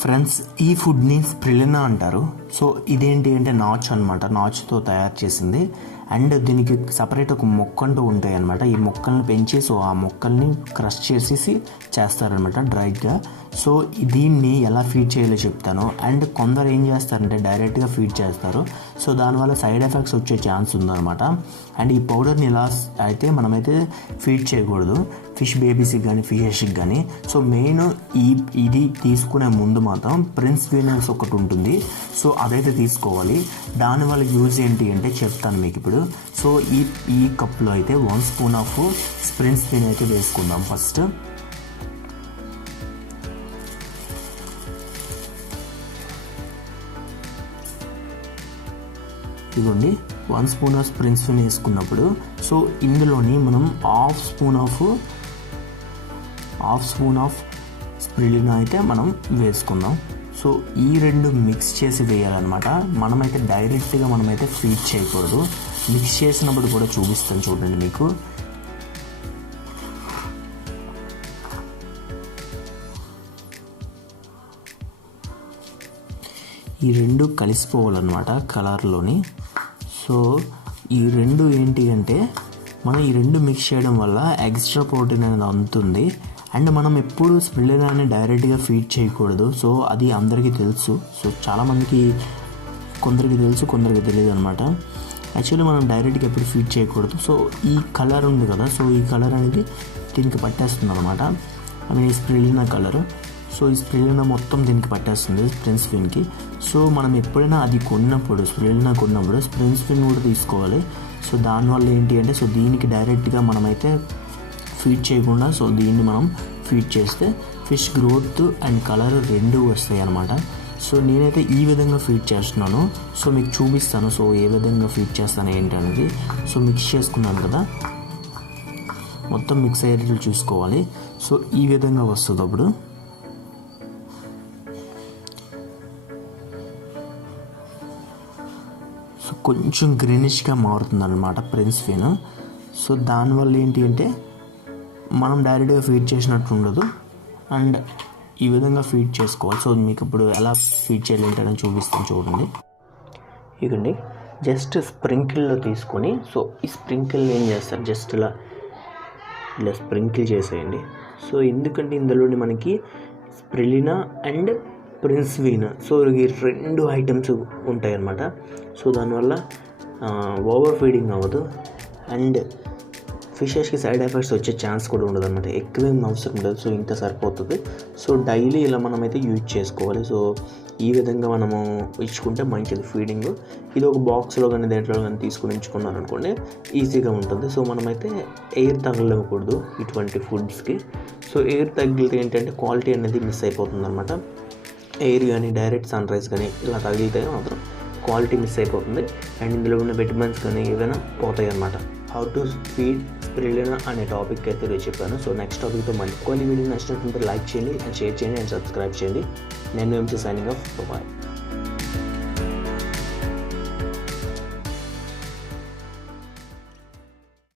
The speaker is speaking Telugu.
ఫ్రెండ్స్, ఈ ఫుడ్ని స్ప్రిలినా అంటారు. సో ఇదేంటి అంటే నాచ్ అనమాట, నాచ్తో తయారు చేసింది. అండ్ దీనికి సపరేట్ ఒక మొక్క అంటూ ఉంటాయి అనమాట. ఈ మొక్కల్ని పెంచి సో ఆ మొక్కల్ని క్రష్ చేసేసి చేస్తారనమాట డ్రైగా. సో దీన్ని ఎలా ఫీడ్ చేయాలో చెప్తాను. అండ్ కొందరు ఏం చేస్తారంటే డైరెక్ట్గా ఫీడ్ చేస్తారు. సో దానివల్ల సైడ్ ఎఫెక్ట్స్ వచ్చే ఛాన్స్ ఉందన్నమాట. అండ్ ఈ పౌడర్ని ఇలా అయితే మనమైతే ఫీడ్ చేయకూడదు ఫిష్ బేబీస్కి కానీ ఫిషెస్కి కానీ. సో మెయిన్ ఇది తీసుకునే ముందు మాత్రం ప్రిన్స్ వీనస్ ఒకటి ఉంటుంది. సో అదైతే తీసుకోవాలి. దానివల్ల యూజ్ ఏంటి అంటే చెప్తాను మీకు ఇప్పుడు. సో ఈ కప్లో అయితే 1 స్పూన్ ఆఫ్ ప్రిన్స్ వీన్ అయితే వేసుకుందాం ఫస్ట్. ఇదిగోండి 1 స్పూన్ ఆఫ్ ప్రిన్స్ వీన్ వేసుకున్నప్పుడు సో ఇందులోని మనం హాఫ్ స్పూన్ ఆఫ్ స్ప్రిలినా అయితే మనం వేసుకుందాం. సో ఈ రెండు మిక్స్ చేసి వేయాలన్నమాట. మనమైతే డైరెక్ట్గా మనమైతే ఫీడ్ చేయకూడదు. మిక్స్ చేసినప్పుడు కూడా చూపిస్తాను చూడండి మీకు. ఈ రెండు కలిసిపోవాలన్నమాట కలర్లోని. సో ఈ రెండు ఏంటి అంటే మనం ఈ రెండు మిక్స్ చేయడం వల్ల ఎక్స్ట్రా ప్రోటీన్ అనేది అందుతుంది. అండ్ మనం ఎప్పుడు స్ప్రిలినాని డైరెక్ట్గా ఫీడ్ చేయకూడదు. సో అది అందరికీ తెలుసు. సో చాలామందికి కొందరికి తెలుసు, కొందరికి తెలియదు అనమాట. యాక్చువల్లీ మనం డైరెక్ట్గా ఎప్పుడు ఫీడ్ చేయకూడదు. సో ఈ కలర్ ఉంది కదా, సో ఈ కలర్ అనేది దీనికి పట్టేస్తుంది అనమాట. ఈ స్ప్రిలినా కలర్. సో ఈ స్ప్రిలినా మొత్తం దీనికి పట్టేస్తుంది ప్రిన్స్ వీన్కి. సో మనం ఎప్పుడైనా అది స్ప్రిలినా కొన్నప్పుడు ప్రిన్స్ వీన్ కూడా తీసుకోవాలి. సో దానివల్ల ఏంటి అంటే సో దీనికి డైరెక్ట్గా మనమైతే ఫీడ్ చేయకుండా సో దీన్ని మనం ఫీడ్ చేస్తే ఫిష్ గ్రోత్ అండ్ కలర్ రెండు వస్తాయి అన్నమాట. సో నేనైతే ఈ విధంగా ఫీడ్ చేస్తున్నాను. సో మీకు చూపిస్తాను సో ఏ విధంగా ఫీడ్ చేస్తాను ఏంటి అనేది. సో మిక్స్ చేసుకున్నాను కదా, మొత్తం మిక్స్ అయ్యేటట్లు చూసుకోవాలి. సో ఈ విధంగా వస్తుంది అప్పుడు. సో కొంచెం గ్రీనిష్గా మారుతుంది అన్నమాట ప్రిన్స్ వీన్. సో దానివల్ల ఏంటి అంటే మనం డైరెక్ట్గా ఫీడ్ చేసినట్టు ఉండదు. అండ్ ఈ విధంగా ఫీడ్ చేసుకోవాలి. సో మీకు ఇప్పుడు ఎలా ఫీడ్ చేయాలి ఏంటని చూపిస్తాను చూడండి. ఇకండి జస్ట్ స్ప్రింకిల్లో తీసుకొని సో ఈ స్ప్రింకిల్ ఏం చేస్తారు, జస్ట్ ఇలా స్ప్రింకిల్ చేసేయండి. సో ఎందుకంటే ఇందులోని మనకి స్ప్రిలినా అండ్ ప్రిన్స్ వీన్ సో ఈ రెండు ఐటమ్స్ ఉంటాయి అన్నమాట. సో దానివల్ల ఓవర్ ఫీడింగ్ అవ్వదు అండ్ ఫిషెస్కి సైడ్ ఎఫెక్ట్స్ వచ్చే ఛాన్స్ కూడా ఉండదు అనమాట. ఎక్కువేం అవసరం ఉండదు. సో ఇంత సరిపోతుంది. సో డైలీ ఇలా మనమైతే యూజ్ చేసుకోవాలి. సో ఈ విధంగా మనము ఇచ్చుకుంటే మంచిది ఫీడింగ్. ఇది ఒక బాక్స్లో కానీ దేంట్లో కానీ తీసుకుని ఉంచుకున్నారనుకోండి ఈజీగా ఉంటుంది. సో మనమైతే ఎయిర్ తగలకూడదు ఇటువంటి ఫుడ్స్కి. సో ఎయిర్ తగిలితే ఏంటంటే క్వాలిటీ అనేది మిస్ అయిపోతుంది అనమాట. ఎయిర్ కానీ డైరెక్ట్ సన్ రైజ్ కానీ ఇలా తగిలితే మాత్రం క్వాలిటీ మిస్ అయిపోతుంది. అండ్ ఇందులో ఉన్న విటమిన్స్ కానీ ఏవైనా పోతాయి అన్నమాట. హౌ టు ఫీడ్ స్ప్రిలినా అనే టాపిక్ అయితే ఈరోజు చెప్పాను. సో నెక్స్ట్ టాపిక్తో మళ్ళీ కొన్ని వీడియో నచ్చినట్టుంటే లైక్ చేయండి అండ్ షేర్ చేయండి అండ్ సబ్స్క్రైబ్ చేయండి. నేను ఎంసీ సైనింగ్ ఆఫ్. బాయ్.